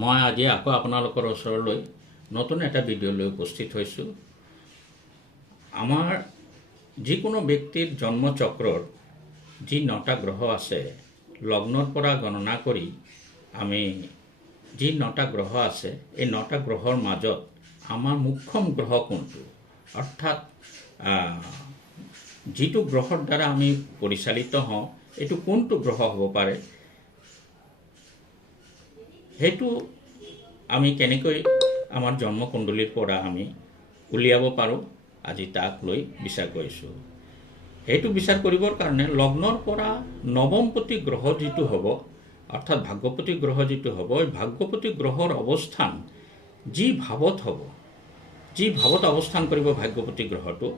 মই আজি আকৌ আপোনালোকৰ ওচৰলৈ নতুন এটা ভিডিঅ' লৈ উপস্থিত হৈছোঁ। আমাৰ যিকোনো ব্যক্তিৰ জন্মচক্ৰৰ যি 9টা গ্ৰহ আছে, লগ্নৰ পৰা গণনা কৰি আমি যি 9টা গ্ৰহ আছে, এই 9টা গ্ৰহৰ মাজত আমাৰ মুখ্যম গ্ৰহ কোনটো, অৰ্থাৎ যিটো গ্ৰহৰ দ্বাৰা আমি পৰিচালিত হওঁ, এইটো কোনটো গ্ৰহ হ'ব পাৰে, সেইটো আমি কেনেকৈ আমাৰ জন্মকুণ্ডলীৰ পৰা আমি উলিয়াব পাৰোঁ, আজি তাক লৈ বিচাৰ কৰিছোঁ। সেইটো বিচাৰ কৰিবৰ কাৰণে লগ্নৰ পৰা নৱমপতি গ্ৰহ যিটো হ'ব, অৰ্থাৎ ভাগ্যপতি গ্ৰহ যিটো হ'ব, এই ভাগ্যপতি গ্ৰহৰ অৱস্থান যি ভাৱত হ'ব, যি ভাৱত অৱস্থান কৰিব ভাগ্যপতি গ্ৰহটো,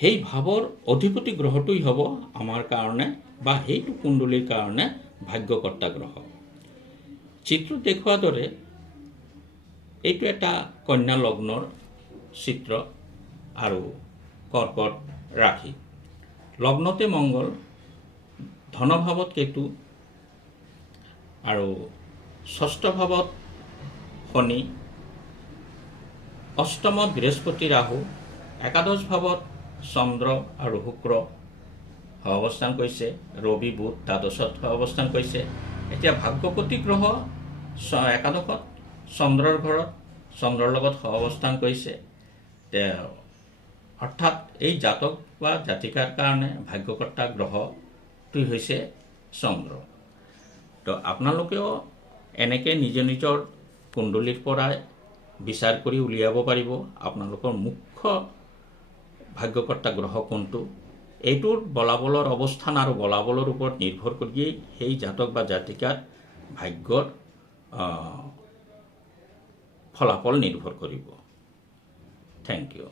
সেই ভাৱৰ অধিপতি গ্ৰহটোই হ'ব আমাৰ কাৰণে বা সেইটো কুণ্ডলীৰ কাৰণে ভাগ্যকৰ্তা গ্ৰহ। চিত্ৰ দেখুওৱাৰ দৰে এইটো এটা কন্যা লগ্নৰ চিত্ৰ আৰু কৰ্কট ৰাশি। লগ্নতে মংগল, ধনভাৱত কেতু আৰু ষষ্ঠ ভাৱত শনি, অষ্টমত বৃহস্পতি ৰাহু, একাদশ ভাৱত চন্দ্ৰ আৰু শুক্ৰ অৱস্থান কৰিছে, ৰবি বুধ দ্বাদশত অৱস্থান কৰিছে। এতিয়া ভাগ্যপতি গ্ৰহ একাদশত চন্দ্ৰৰ ঘৰত চন্দ্ৰৰ লগত অৱস্থান কৰিছে। অৰ্থাৎ এই জাতক বা জাতিকাৰ কাৰণে ভাগ্যকৰ্তা গ্ৰহটোই হৈছে চন্দ্ৰ। তো আপোনালোকেও এনেকৈ নিজৰ কুণ্ডলীৰ পৰাই বিচাৰ কৰি উলিয়াব পাৰিব আপোনালোকৰ মুখ্য ভাগ্যকৰ্তা গ্ৰহ কোনটো। এইটোৰ বলাবলৰ অৱস্থান আৰু বলাবলৰ ওপৰত নিৰ্ভৰ কৰিয়েই সেই জাতক বা জাতিকাৰ ভাগ্যৰ ফলাফল নিৰ্ভৰ কৰিব। Thank U.